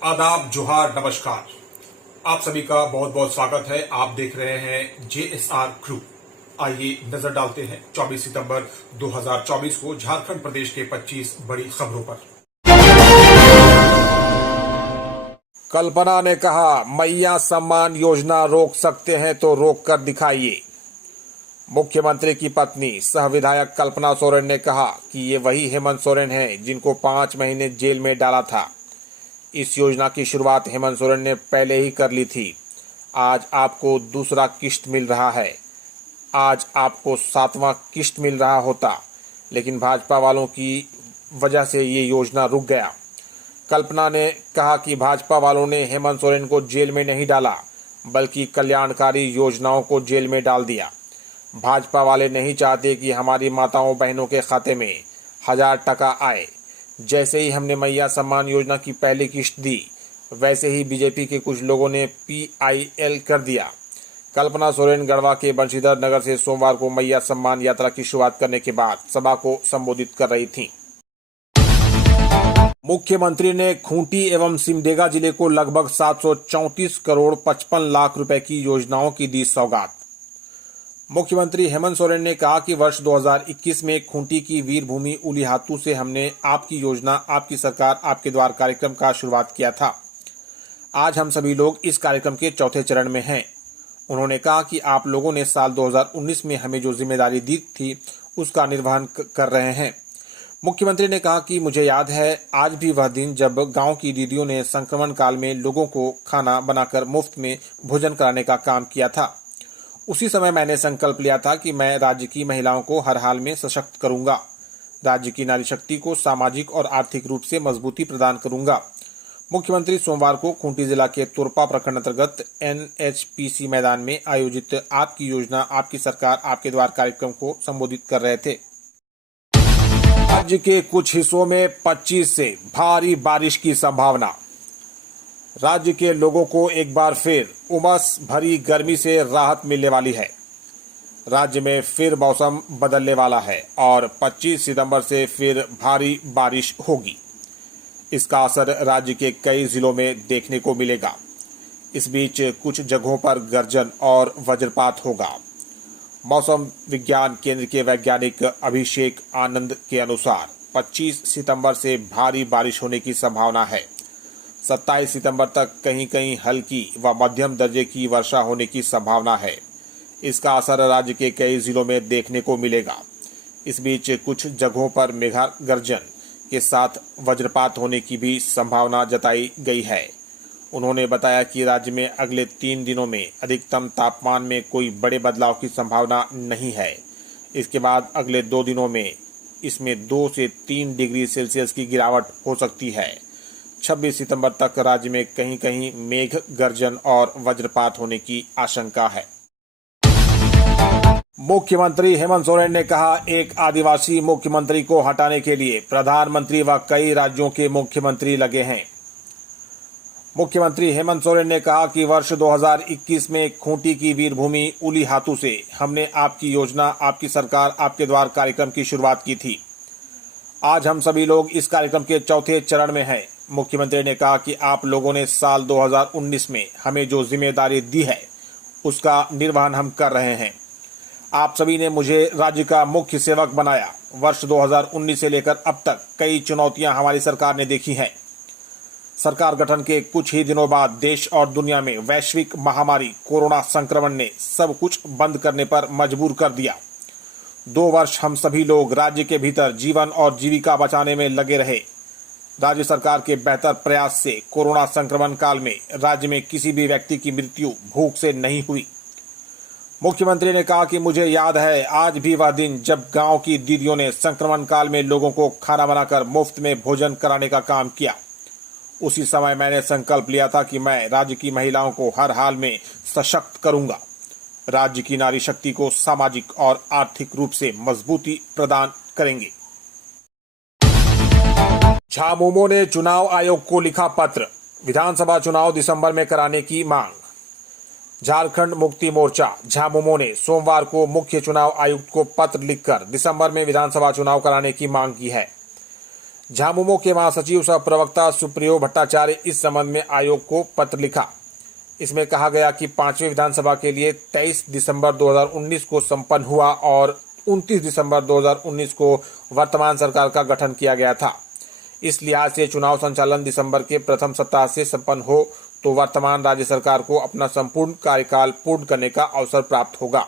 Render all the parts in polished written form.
आदाब, जोहार, नमस्कार। आप सभी का बहुत बहुत स्वागत है। आप देख रहे हैं JSR क्रू। आइए नजर डालते हैं 24 सितंबर 2024 को झारखंड प्रदेश के 25 बड़ी खबरों पर। कल्पना ने कहा, मैया सम्मान योजना रोक सकते हैं तो रोक कर दिखाइए। मुख्यमंत्री की पत्नी सह विधायक कल्पना सोरेन ने कहा कि ये वही हेमंत सोरेन हैं जिनको 5 महीने जेल में डाला था। इस योजना की शुरुआत हेमंत सोरेन ने पहले ही कर ली थी। आज आपको दूसरा किश्त मिल रहा है। आज आपको 7वां किश्त मिल रहा होता, लेकिन भाजपा वालों की वजह से ये योजना रुक गया। कल्पना ने कहा कि भाजपा वालों ने हेमंत सोरेन को जेल में नहीं डाला, बल्कि कल्याणकारी योजनाओं को जेल में डाल दिया। भाजपा वाले नहीं चाहते कि हमारी माताओं बहनों के खाते में 1000 टका आए। जैसे ही हमने मैया सम्मान योजना की पहली किश्त दी, वैसे ही बीजेपी के कुछ लोगों ने PIL कर दिया। कल्पना सोरेन गढ़वा के बंशीधर नगर से सोमवार को मैया सम्मान यात्रा की शुरुआत करने के बाद सभा को संबोधित कर रही थीं। मुख्यमंत्री ने खूंटी एवं सिमडेगा जिले को लगभग 734 करोड़ 55 लाख रुपए की योजनाओं की दी सौगात। मुख्यमंत्री हेमंत सोरेन ने कहा कि वर्ष 2021 में खूंटी की वीरभूमि उलीहातू से हमने आपकी योजना, आपकी सरकार, आपके द्वार कार्यक्रम का शुरुआत किया था। आज हम सभी लोग इस कार्यक्रम के चौथे चरण में हैं। उन्होंने कहा कि आप लोगों ने साल 2019 में हमें जो जिम्मेदारी दी थी, उसका निर्वहन कर रहे हैं। मुख्यमंत्री ने कहा कि मुझे याद है आज भी वह दिन जब गांव की दीदियों ने संक्रमण काल में लोगों को खाना बनाकर मुफ्त में भोजन कराने का काम किया था। उसी समय मैंने संकल्प लिया था कि मैं राज्य की महिलाओं को हर हाल में सशक्त करूंगा, राज्य की नारी शक्ति को सामाजिक और आर्थिक रूप से मजबूती प्रदान करूंगा। मुख्यमंत्री सोमवार को खूंटी जिला के तुरपा प्रखंड अंतर्गत NHPC मैदान में आयोजित आपकी योजना, आपकी सरकार, आपके द्वार कार्यक्रम को संबोधित कर रहे थे। राज्य के कुछ हिस्सों में 25 से भारी बारिश की संभावना। राज्य के लोगों को एक बार फिर उमस भरी गर्मी से राहत मिलने वाली है। राज्य में फिर मौसम बदलने वाला है और 25 सितंबर से फिर भारी बारिश होगी। इसका असर राज्य के कई जिलों में देखने को मिलेगा। इस बीच कुछ जगहों पर गर्जन और वज्रपात होगा। मौसम विज्ञान केंद्र के वैज्ञानिक अभिषेक आनंद के अनुसार 25 सितंबर से भारी बारिश होने की संभावना है। 27 सितंबर तक कहीं कहीं हल्की व मध्यम दर्जे की वर्षा होने की संभावना है। इसका असर राज्य के कई जिलों में देखने को मिलेगा। इस बीच कुछ जगहों पर मेघा गर्जन के साथ वज्रपात होने की भी संभावना जताई गई है। उन्होंने बताया कि राज्य में अगले 3 दिनों में अधिकतम तापमान में कोई बड़े बदलाव की संभावना नहीं है। इसके बाद अगले 2 दिनों में इसमें 2 से 3 डिग्री सेल्सियस की गिरावट हो सकती है। 26 सितंबर तक राज्य में कहीं कहीं मेघ गर्जन और वज्रपात होने की आशंका है। मुख्यमंत्री हेमंत सोरेन ने कहा, एक आदिवासी मुख्यमंत्री को हटाने के लिए प्रधानमंत्री व कई राज्यों के मुख्यमंत्री लगे हैं। मुख्यमंत्री हेमंत सोरेन ने कहा कि वर्ष 2021 में खूंटी की वीरभूमि उलीहातू से हमने आपकी योजना, आपकी सरकार, आपके द्वार कार्यक्रम की शुरुआत की थी। आज हम सभी लोग इस कार्यक्रम के चौथे चरण में हैं। मुख्यमंत्री ने कहा कि आप लोगों ने साल 2019 में हमें जो जिम्मेदारी दी है, उसका निर्वहन हम कर रहे हैं। आप सभी ने मुझे राज्य का मुख्य सेवक बनाया। वर्ष 2019 से लेकर अब तक कई चुनौतियां हमारी सरकार ने देखी हैं। सरकार गठन के कुछ ही दिनों बाद देश और दुनिया में वैश्विक महामारी कोरोना संक्रमण ने सब कुछ बंद करने पर मजबूर कर दिया। 2 वर्ष हम सभी लोग राज्य के भीतर जीवन और जीविका बचाने में लगे रहे। राज्य सरकार के बेहतर प्रयास से कोरोना संक्रमण काल में राज्य में किसी भी व्यक्ति की मृत्यु भूख से नहीं हुई। मुख्यमंत्री ने कहा कि मुझे याद है आज भी वह दिन जब गांव की दीदियों ने संक्रमण काल में लोगों को खाना बनाकर मुफ्त में भोजन कराने का काम किया। उसी समय मैंने संकल्प लिया था कि मैं राज्य की महिलाओं को हर हाल में सशक्त करूंगा, राज्य की नारी शक्ति को सामाजिक और आर्थिक रूप से मजबूती प्रदान करेंगे। झामुमो ने चुनाव आयोग को लिखा पत्र, विधानसभा चुनाव दिसंबर में कराने की मांग। झारखंड मुक्ति मोर्चा झामुमो ने सोमवार को मुख्य चुनाव आयुक्त को पत्र लिखकर दिसंबर में विधानसभा चुनाव कराने की मांग की है। झामुमो के महासचिव सह प्रवक्ता सुप्रियो भट्टाचार्य इस संबंध में आयोग को पत्र लिखा। इसमें कहा गया कि 5वीं विधानसभा के लिए 23 दिसंबर 2019 को संपन्न हुआ और 29 दिसंबर 2019 को वर्तमान सरकार का गठन किया गया था। इस लिहाज से चुनाव संचालन दिसंबर के प्रथम सप्ताह से संपन्न हो तो वर्तमान राज्य सरकार को अपना संपूर्ण कार्यकाल पूर्ण करने का अवसर प्राप्त होगा।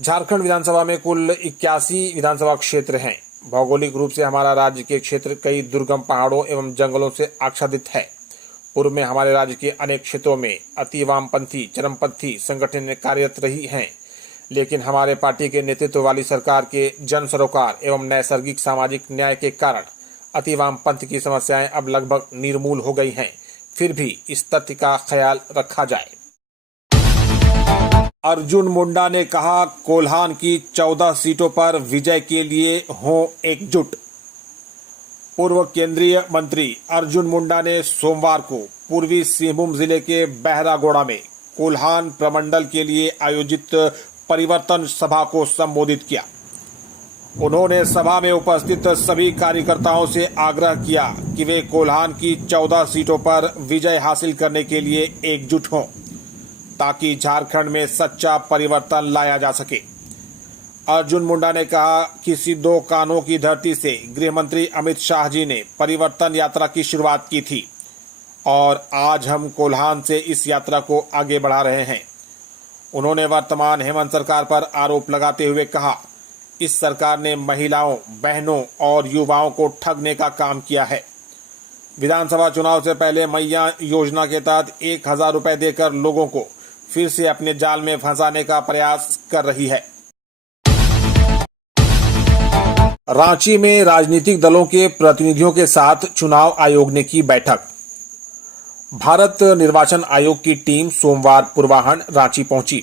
झारखंड विधानसभा में कुल 81 विधानसभा क्षेत्र हैं। भौगोलिक रूप से हमारा राज्य के क्षेत्र कई दुर्गम पहाड़ों एवं जंगलों से आच्छादित है। पूर्व में हमारे राज्य के अनेक क्षेत्रों में अति वामपंथी चरमपंथी संगठन कार्यरत रही हैं, लेकिन हमारे पार्टी के नेतृत्व वाली सरकार के जन सरोकार एवं नैसर्गिक सामाजिक न्याय के कारण अति वामपंथ की समस्याएं अब लगभग निर्मूल हो गई हैं। फिर भी इस तथ्य का ख्याल रखा जाए। अर्जुन मुंडा ने कहा, कोल्हान की 14 सीटों पर विजय के लिए हों एकजुट। पूर्व केंद्रीय मंत्री अर्जुन मुंडा ने सोमवार को पूर्वी सिंहभूम जिले के बहरागोड़ा में कोल्हान प्रमंडल के लिए आयोजित परिवर्तन सभा को संबोधित किया। उन्होंने सभा में उपस्थित सभी कार्यकर्ताओं से आग्रह किया कि वे कोल्हान की 14 सीटों पर विजय हासिल करने के लिए एकजुट हों, ताकि झारखंड में सच्चा परिवर्तन लाया जा सके। अर्जुन मुंडा ने कहा कि सिद्धो कान्हों की धरती से गृह मंत्री अमित शाह जी ने परिवर्तन यात्रा की शुरुआत की थी और आज हम कोल्हान से इस यात्रा को आगे बढ़ा रहे हैं। उन्होंने वर्तमान हेमंत सरकार पर आरोप लगाते हुए कहा, इस सरकार ने महिलाओं, बहनों और युवाओं को ठगने का काम किया है। विधानसभा चुनाव से पहले मैया योजना के तहत 1000 रुपए देकर लोगों को फिर से अपने जाल में फंसाने का प्रयास कर रही है। रांची में राजनीतिक दलों के प्रतिनिधियों के साथ चुनाव आयोग ने की बैठक। भारत निर्वाचन आयोग की टीम सोमवार पूर्वाह्न रांची पहुंची।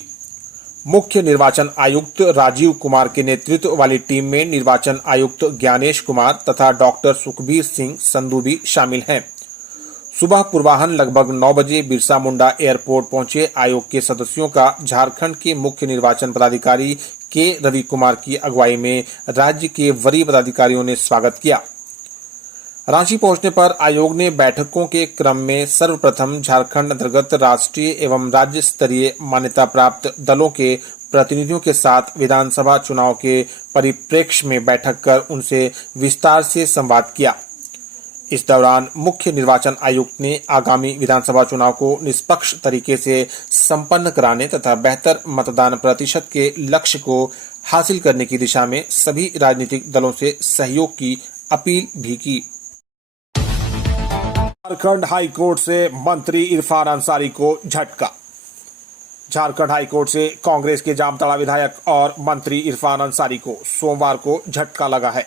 मुख्य निर्वाचन आयुक्त राजीव कुमार के नेतृत्व वाली टीम में निर्वाचन आयुक्त ज्ञानेश कुमार तथा डॉक्टर सुखबीर सिंह संधू भी शामिल हैं। सुबह पूर्वाह्न लगभग 9 बजे बिरसा मुंडा एयरपोर्ट पहुंचे आयोग के सदस्यों का झारखंड के मुख्य निर्वाचन पदाधिकारी के रवि कुमार की अगुवाई में राज्य के वरीय पदाधिकारियों ने स्वागत किया। रांची पहुंचने पर आयोग ने बैठकों के क्रम में सर्वप्रथम झारखंड अंतर्गत राष्ट्रीय एवं राज्य स्तरीय मान्यता प्राप्त दलों के प्रतिनिधियों के साथ विधानसभा चुनाव के परिप्रेक्ष्य में बैठक कर उनसे विस्तार से संवाद किया। इस दौरान मुख्य निर्वाचन आयुक्त ने आगामी विधानसभा चुनाव को निष्पक्ष तरीके से संपन्न कराने तथा बेहतर मतदान प्रतिशत के लक्ष्य को हासिल करने की दिशा में सभी राजनीतिक दलों से सहयोग की अपील भी की। झारखंड हाईकोर्ट से मंत्री इरफान अंसारी को झटका। झारखंड हाईकोर्ट से कांग्रेस के जामताड़ा विधायक और मंत्री इरफान अंसारी को सोमवार को झटका लगा है।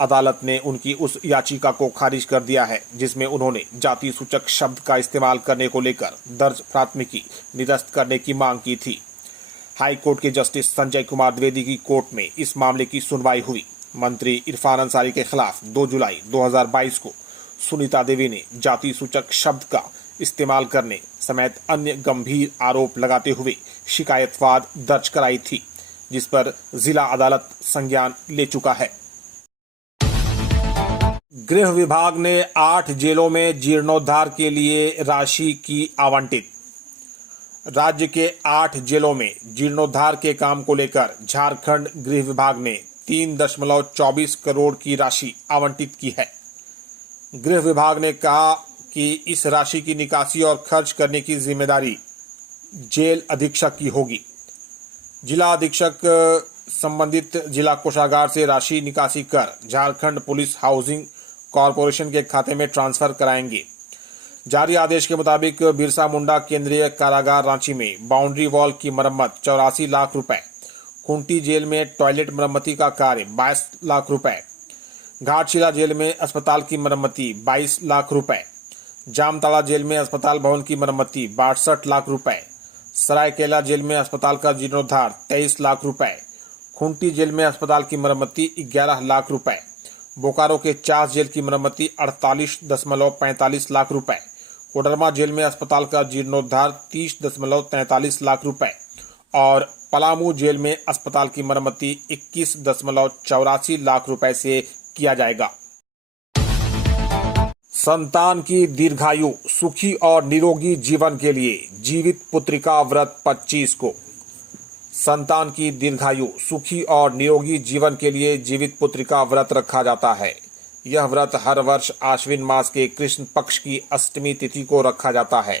अदालत ने उनकी उस याचिका को खारिज कर दिया है जिसमें उन्होंने जाति सूचक शब्द का इस्तेमाल करने को लेकर दर्ज प्राथमिकी निरस्त करने की मांग की थी। हाईकोर्ट के जस्टिस संजय कुमार द्विवेदी की कोर्ट में इस मामले की सुनवाई हुई। मंत्री इरफान अंसारी के खिलाफ 2 जुलाई 2022 को सुनीता देवी ने जाति सूचक शब्द का इस्तेमाल करने समेत अन्य गंभीर आरोप लगाते हुए शिकायतवाद दर्ज कराई थी, जिस पर जिला अदालत संज्ञान ले चुका है। गृह विभाग ने 8 जेलों में जीर्णोद्धार के लिए राशि की आवंटित। राज्य के 8 जेलों में जीर्णोद्धार के काम को लेकर झारखंड गृह विभाग ने 3.24 करोड़ की राशि आवंटित की है। गृह विभाग ने कहा कि इस राशि की निकासी और खर्च करने की जिम्मेदारी जेल अधीक्षक की होगी। जिला अधीक्षक संबंधित जिला कोषागार से राशि निकासी कर झारखंड पुलिस हाउसिंग कॉरपोरेशन के खाते में ट्रांसफर कराएंगे। जारी आदेश के मुताबिक बिरसा मुंडा केंद्रीय कारागार रांची में बाउंड्री वॉल की मरम्मत 84 लाख रुपए, खूंटी जेल में टॉयलेट मरम्मती का कार्य 22 लाख रुपए, घाटशिला जेल में अस्पताल की मरम्मती 22 लाख रुपए, जामताड़ा जेल में अस्पताल भवन की मरम्मती 62 लाख रुपए, सरायकेला जेल में अस्पताल का जीर्णोद्धार 23 लाख रुपए, खूंटी जेल में अस्पताल की मरम्मती 11 लाख रुपए, बोकारो के चास जेल की मरम्मती 48.45 लाख रुपए, कोडरमा जेल में अस्पताल का जीर्णोद्धार 30.43 लाख रुपए और पलामू जेल में अस्पताल की मरम्मती 21.84 लाख रुपए से किया जाएगा। संतान की दीर्घायु, सुखी और निरोगी जीवन के लिए जीवित पुत्रिका व्रत 25 को। संतान की दीर्घायु, सुखी और निरोगी जीवन के लिए जीवित पुत्रिका व्रत रखा जाता है। यह व्रत हर वर्ष आश्विन मास के कृष्ण पक्ष की अष्टमी तिथि को रखा जाता है।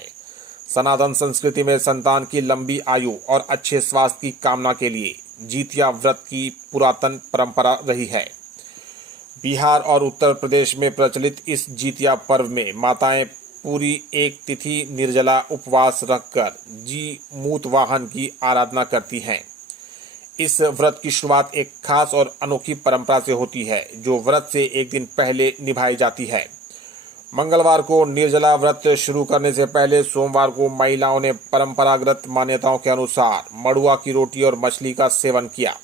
सनातन संस्कृति में संतान की लंबी आयु और अच्छे स्वास्थ्य की कामना के लिए जितिया व्रत की पुरातन परंपरा रही है। बिहार और उत्तर प्रदेश में प्रचलित इस जितिया पर्व में माताएं पूरी एक तिथि निर्जला उपवास रखकर जी मूत वाहन की आराधना करती हैं। इस व्रत की शुरुआत एक खास और अनोखी परंपरा से होती है, जो व्रत से एक दिन पहले निभाई जाती है। मंगलवार को निर्जला व्रत शुरू करने से पहले सोमवार को महिलाओं ने परंपरागत मान्यताओं के अनुसार मड़ुआ की रोटी और मछली का सेवन किया।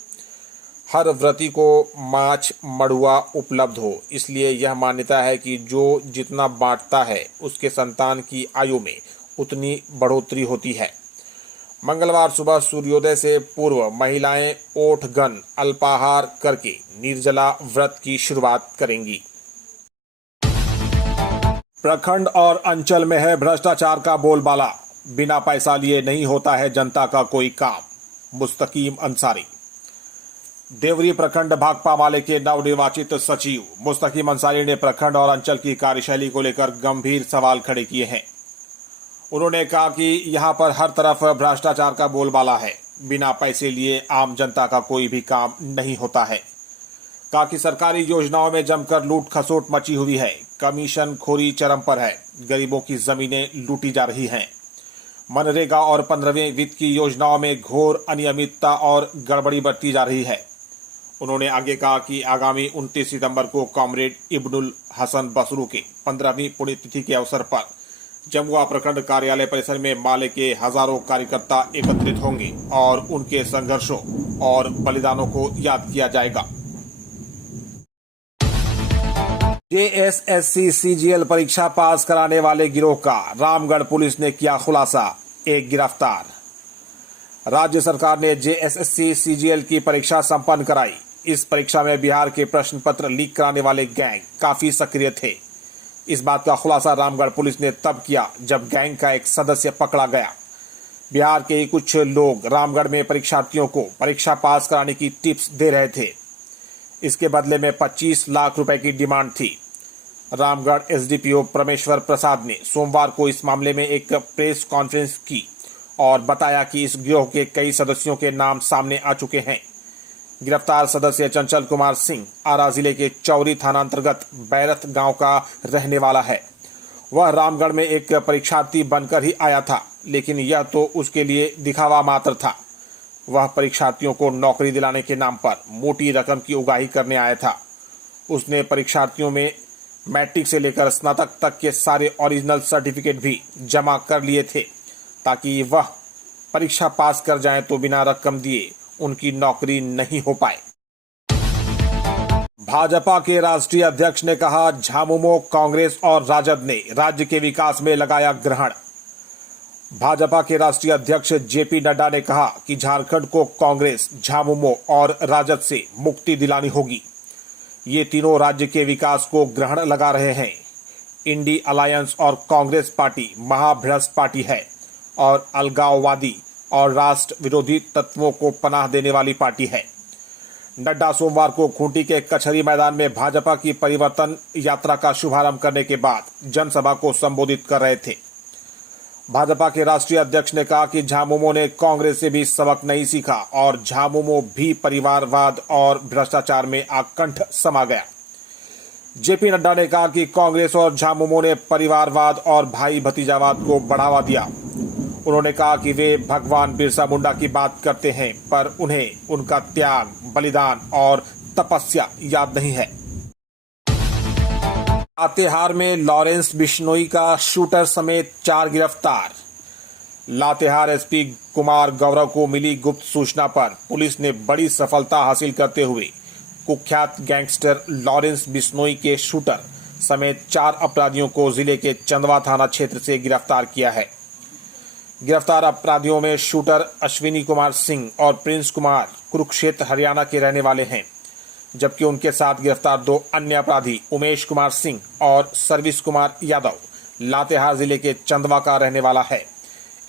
हर व्रती को माछ मड़ुआ उपलब्ध हो, इसलिए यह मान्यता है कि जो जितना बांटता है उसके संतान की आयु में उतनी बढ़ोतरी होती है। मंगलवार सुबह सूर्योदय से पूर्व महिलाएं ओठगन अल्पाहार करके निर्जला व्रत की शुरुआत करेंगी। प्रखंड और अंचल में है भ्रष्टाचार का बोलबाला, बिना पैसा लिए नहीं होता है जनता का कोई काम। मुस्तकीम अंसारी। देवरी प्रखंड भाकपा माले के नवनिर्वाचित सचिव मुस्तकीम अंसारी ने प्रखंड और अंचल की कार्यशैली को लेकर गंभीर सवाल खड़े किए हैं। उन्होंने कहा कि यहां पर हर तरफ भ्रष्टाचार का बोलबाला है, बिना पैसे लिए आम जनता का कोई भी काम नहीं होता है। कहा कि सरकारी योजनाओं में जमकर लूट खसोट मची हुई है, कमीशन खोरी चरम पर है, गरीबों की जमीनें लूटी जा रही हैं। मनरेगा और 15वें वित्त की योजनाओं में घोर अनियमितता और गड़बड़ी बरती जा रही है। उन्होंने आगे कहा कि आगामी 29 सितंबर को कॉमरेड इब्नुल हसन बसरू के 15वीं पुण्यतिथि के अवसर पर जमुआ प्रखंड कार्यालय परिसर में माले के हजारों कार्यकर्ता एकत्रित होंगे और उनके संघर्षों और बलिदानों को याद किया जाएगा। जेएसएससी सीजीएल परीक्षा पास कराने वाले गिरोह का रामगढ़ पुलिस ने किया खुलासा, एक गिरफ्तार। राज्य सरकार ने जेएसएससी सीजीएल की परीक्षा संपन्न कराई। इस परीक्षा में बिहार के प्रश्न पत्र लीक कराने वाले गैंग काफी सक्रिय थे। इस बात का खुलासा रामगढ़ पुलिस ने तब किया जब गैंग का एक सदस्य पकड़ा गया। बिहार के कुछ लोग रामगढ़ में परीक्षार्थियों को परीक्षा पास कराने की टिप्स दे रहे थे। इसके बदले में 25 लाख रुपए की डिमांड थी। रामगढ़ एसडीपीओ परमेश्वर प्रसाद ने सोमवार को इस मामले में एक प्रेस कॉन्फ्रेंस की और बताया कि इस गिरोह के कई सदस्यों के नाम सामने आ चुके हैं। गिरफ्तार सदस्य चंचल कुमार सिंह आरा जिले के चौरी थाना अंतर्गत बैरथ गांव का रहने वाला है। वह रामगढ़ में एक परीक्षार्थी बनकर ही आया था, लेकिन यह तो उसके लिए दिखावा मात्र था। वह परीक्षार्थियों को नौकरी दिलाने के नाम पर मोटी रकम की उगाही करने आया था। उसने परीक्षार्थियों में मैट्रिक से लेकर स्नातक तक के सारे ओरिजिनल सर्टिफिकेट भी जमा कर लिए थे, ताकि वह परीक्षा पास कर जाएं तो बिना रकम दिए उनकी नौकरी नहीं हो पाए। भाजपा के राष्ट्रीय अध्यक्ष ने कहा, झामुमो, कांग्रेस और राजद ने राज्य के विकास में लगाया ग्रहण। भाजपा के राष्ट्रीय अध्यक्ष जेपी नड्डा ने कहा कि झारखंड को कांग्रेस, झामुमो और राजद से मुक्ति दिलानी होगी। ये तीनों राज्य के विकास को ग्रहण लगा रहे हैं। इंडी अलायंस और कांग्रेस पार्टी महाभ्रष्ट पार्टी है और अलगाववादी और राष्ट्र विरोधी तत्वों को पनाह देने वाली पार्टी है। नड्डा सोमवार को खूंटी के कचहरी मैदान में भाजपा की परिवर्तन यात्रा का शुभारंभ करने के बाद जनसभा को संबोधित कर रहे थे। भाजपा के राष्ट्रीय अध्यक्ष ने कहा कि झामुमो ने कांग्रेस से भी सबक नहीं सीखा और झामुमो भी परिवारवाद और भ्रष्टाचार में आकंठ समा गया। जेपी नड्डा ने कहा कि कांग्रेस और झामुमो ने परिवारवाद और भाई भतीजावाद को बढ़ावा दिया। उन्होंने कहा कि वे भगवान बिरसा मुंडा की बात करते हैं, पर उन्हें उनका त्याग, बलिदान और तपस्या याद नहीं है। लातेहार में लॉरेंस बिश्नोई का शूटर समेत 4 गिरफ्तार। लातेहार एसपी कुमार गौरव को मिली गुप्त सूचना पर पुलिस ने बड़ी सफलता हासिल करते हुए कुख्यात गैंगस्टर लॉरेंस बिश्नोई के शूटर समेत 4 अपराधियों को जिले के चंदवा थाना क्षेत्र से गिरफ्तार किया है। गिरफ्तार अपराधियों में शूटर अश्विनी कुमार सिंह और प्रिंस कुमार कुरुक्षेत्र हरियाणा के रहने वाले हैं। जबकि उनके साथ गिरफ्तार 2 अन्य अपराधी उमेश कुमार सिंह और सर्विस कुमार यादव लातेहार जिले के चंदवा का रहने वाला है।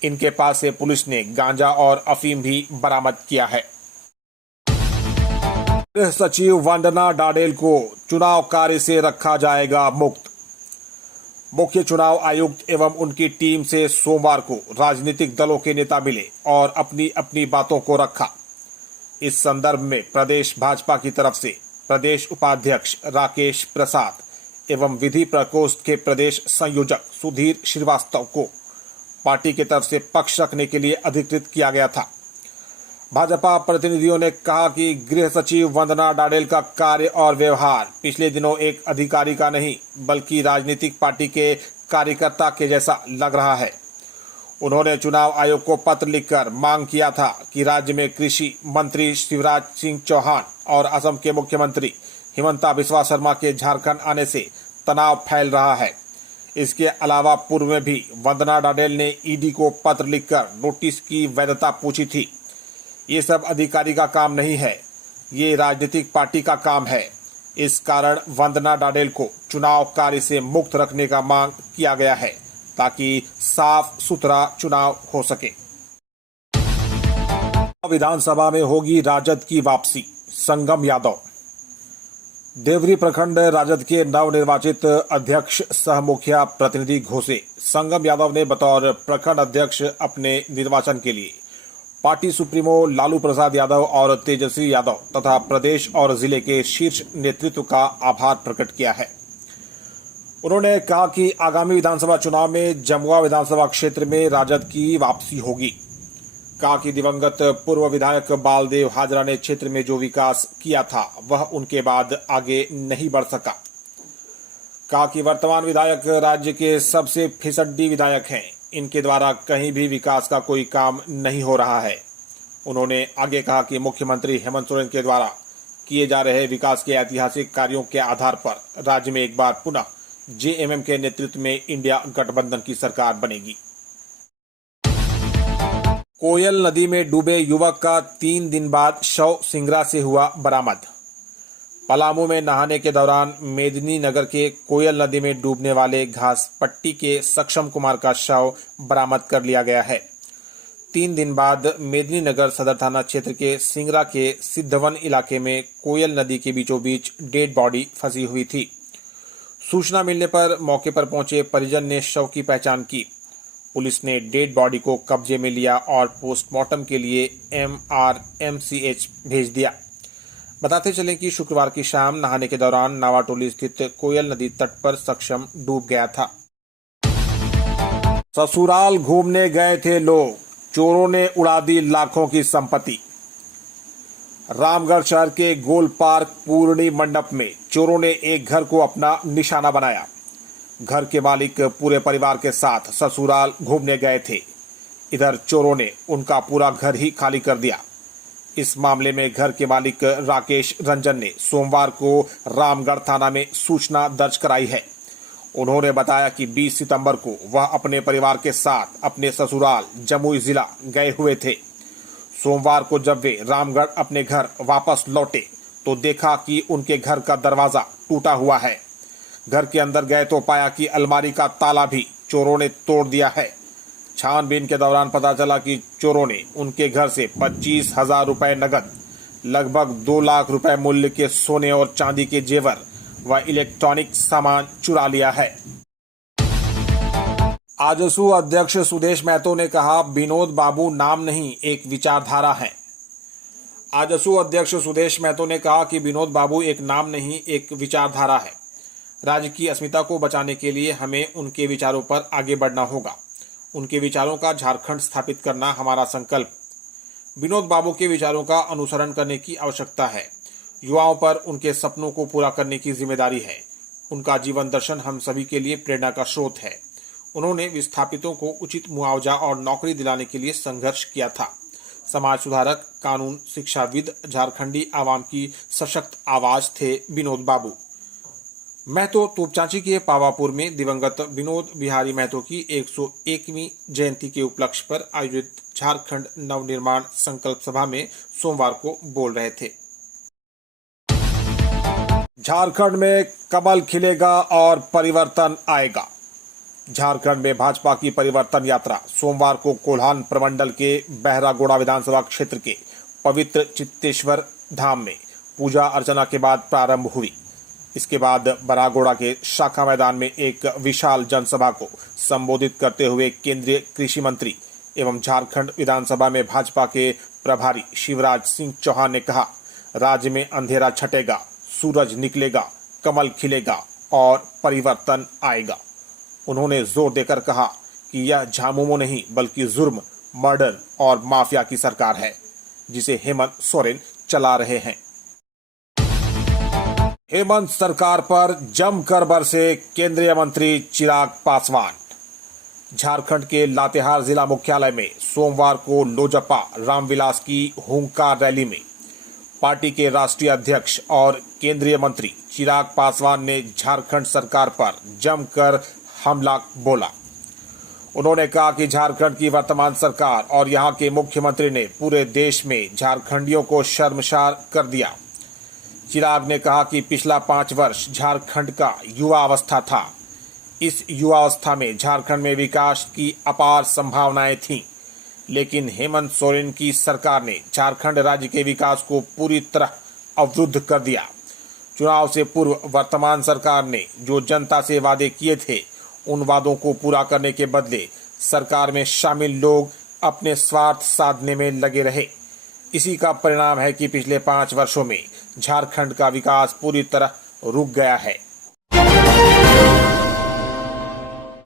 इनके पास से पुलिस ने गांजा और अफीम भी बरामद किया है। गृह सचिव वंदना डाडेल को चुनाव कार्य से रखा जाएगा मुक्त। मुख्य चुनाव आयुक्त एवं उनकी टीम से सोमवार को राजनीतिक दलों के नेता मिले और अपनी अपनी बातों को रखा। इस संदर्भ में प्रदेश भाजपा की तरफ से प्रदेश उपाध्यक्ष राकेश प्रसाद एवं विधि प्रकोष्ठ के प्रदेश संयोजक सुधीर श्रीवास्तव को पार्टी की तरफ से पक्ष रखने के लिए अधिकृत किया गया था। भाजपा प्रतिनिधियों ने कहा कि गृह सचिव वंदना डाडेल का कार्य और व्यवहार पिछले दिनों एक अधिकारी का नहीं बल्कि राजनीतिक पार्टी के कार्यकर्ता के जैसा लग रहा है। उन्होंने चुनाव आयोग को पत्र लिखकर मांग किया था कि राज्य में कृषि मंत्री शिवराज सिंह चौहान और असम के मुख्यमंत्री हिमंता बिस्वा शर्मा के झारखंड आने से तनाव फैल रहा है। इसके अलावा पूर्व में भी वंदना डाडेल ने ईडी को पत्र लिखकर नोटिस की वैधता पूछी थी। ये सब अधिकारी का काम नहीं है, ये राजनीतिक पार्टी का काम है। इस कारण वंदना डाडेल को चुनाव कार्य से मुक्त रखने का मांग किया गया है ताकि साफ सुथरा चुनाव हो सके। विधानसभा में होगी राजद की वापसी, संगम यादव। देवरी प्रखंड राजद के नवनिर्वाचित अध्यक्ष सह मुखिया प्रतिनिधि घोषे संगम यादव ने बतौर प्रखंड अध्यक्ष अपने निर्वाचन के लिए पार्टी सुप्रीमो लालू प्रसाद यादव और तेजस्वी यादव तथा प्रदेश और जिले के शीर्ष नेतृत्व का आभार प्रकट किया है। उन्होंने कहा कि आगामी विधानसभा चुनाव में जमुआ विधानसभा क्षेत्र में राजद की वापसी होगी। कहा कि दिवंगत पूर्व विधायक बालदेव हाजरा ने क्षेत्र में जो विकास किया था वह उनके बाद आगे नहीं बढ़ सका। कहा कि वर्तमान विधायक राज्य के सबसे फिसड्डी विधायक हैं, इनके द्वारा कहीं भी विकास का कोई काम नहीं हो रहा है। उन्होंने आगे कहा कि मुख्यमंत्री हेमंत सोरेन के द्वारा किए जा रहे विकास के ऐतिहासिक कार्यों के आधार पर राज्य में एक बार पुनः जेएमएम के नेतृत्व में इंडिया गठबंधन की सरकार बनेगी। कोयल नदी में डूबे युवक का 3 दिन बाद शव सिंगरा से हुआ बरामद। पलामू में नहाने के दौरान मेदिनी नगर के कोयल नदी में डूबने वाले घास पट्टी के सक्षम कुमार का शव बरामद कर लिया गया है। 3 दिन बाद मेदिनी नगर सदर थाना क्षेत्र के सिंगरा के सिद्धवन इलाके में कोयल नदी के बीचों बीच डेड बॉडी फंसी हुई थी। सूचना मिलने पर मौके पर पहुंचे परिजन ने शव की पहचान की। पुलिस ने डेड बॉडी को कब्जे में लिया और पोस्टमार्टम के लिए MRMCH भेज दिया। बताते चलें कि शुक्रवार की शाम नहाने के दौरान नावाटोली स्थित कोयल नदी तट पर सक्षम डूब गया था। ससुराल घूमने गए थे लोग, चोरों ने उड़ा दी लाखों की संपत्ति। रामगढ़ शहर के गोल पार्क पूर्णी मंडप में चोरों ने एक घर को अपना निशाना बनाया। घर के मालिक पूरे परिवार के साथ ससुराल घूमने गए थे। इधर चोरों ने उनका पूरा घर ही खाली कर दिया। इस मामले में घर के मालिक राकेश रंजन ने सोमवार को रामगढ़ थाना में सूचना दर्ज कराई है। उन्होंने बताया कि 20 सितंबर को वह अपने परिवार के साथ अपने ससुराल जमुई जिला गए हुए थे। सोमवार को जब वे रामगढ़ अपने घर वापस लौटे तो देखा कि उनके घर का दरवाजा टूटा हुआ है। घर के अंदर गए तो पाया कि अलमारी का ताला भी चोरों ने तोड़ दिया है। छानबीन के दौरान पता चला कि चोरों ने उनके घर से 25,000 रुपए नगद, लगभग 2 लाख रुपए मूल्य के सोने और चांदी के जेवर व इलेक्ट्रॉनिक सामान चुरा लिया है। आजसू अध्यक्ष सुदेश महतो ने कहा, विनोद बाबू नाम नहीं एक विचारधारा है। आजसू अध्यक्ष सुदेश महतो ने कहा कि विनोद बाबू एक नाम नहीं एक विचारधारा है। राज्य की अस्मिता को बचाने के लिए हमें उनके विचारों पर आगे बढ़ना होगा। उनके विचारों का झारखंड स्थापित करना हमारा संकल्प। विनोद बाबू के विचारों का अनुसरण करने की आवश्यकता है। युवाओं पर उनके सपनों को पूरा करने की जिम्मेदारी है। उनका जीवन दर्शन हम सभी के लिए प्रेरणा का स्रोत है। उन्होंने विस्थापितों को उचित मुआवजा और नौकरी दिलाने के लिए संघर्ष किया था। समाज सुधारक, कानून शिक्षाविद, झारखंडी आवाम की सशक्त आवाज थे विनोद बाबू। महतो तोपचांची के पावापुर में दिवंगत विनोद बिहारी महतो की 101वीं जयंती के उपलक्ष्य पर आयोजित झारखंड नवनिर्माण संकल्प सभा में सोमवार को बोल रहे थे। झारखंड में कमल खिलेगा और परिवर्तन आएगा। झारखंड में भाजपा की परिवर्तन यात्रा सोमवार को कोल्हान प्रमंडल के बहरागोड़ा विधानसभा क्षेत्र के पवित्र चित्तेश्वर धाम में पूजा अर्चना के बाद प्रारंभ हुई। इसके बाद बरागोड़ा के शाखा मैदान में एक विशाल जनसभा को संबोधित करते हुए केंद्रीय कृषि मंत्री एवं झारखंड विधानसभा में भाजपा के प्रभारी शिवराज सिंह चौहान ने कहा, राज्य में अंधेरा छटेगा, सूरज निकलेगा, कमल खिलेगा और परिवर्तन आएगा। उन्होंने जोर देकर कहा कि यह झामुमो नहीं बल्कि जुर्म, मर्डर और माफिया की सरकार है जिसे हेमंत सोरेन चला रहे हैं। हेमंत सरकार पर जमकर बरसे केंद्रीय मंत्री चिराग पासवान। झारखंड के लातेहार जिला मुख्यालय में सोमवार को लोजपा रामविलास की हुंकार रैली में पार्टी के राष्ट्रीय अध्यक्ष और केंद्रीय मंत्री चिराग पासवान ने झारखंड सरकार पर जमकर हमला बोला। उन्होंने कहा कि झारखंड की वर्तमान सरकार और यहां के मुख्यमंत्री ने पूरे देश में झारखंडियों को शर्मसार कर दिया। चिराग ने कहा कि पिछला 5 वर्ष झारखंड का युवा अवस्था था। इस युवा अवस्था में झारखंड में विकास की अपार संभावनाएं थीं, लेकिन हेमंत सोरेन की सरकार ने झारखंड राज्य के विकास को पूरी तरह अवरुद्ध कर दिया। चुनाव से पूर्व वर्तमान सरकार ने जो जनता से वादे किए थे, उन वादों को पूरा करने के बदले सरकार में शामिल लोग अपने स्वार्थ साधने में लगे रहे। इसी का परिणाम है कि पिछले 5 वर्षों में झारखंड का विकास पूरी तरह रुक गया है।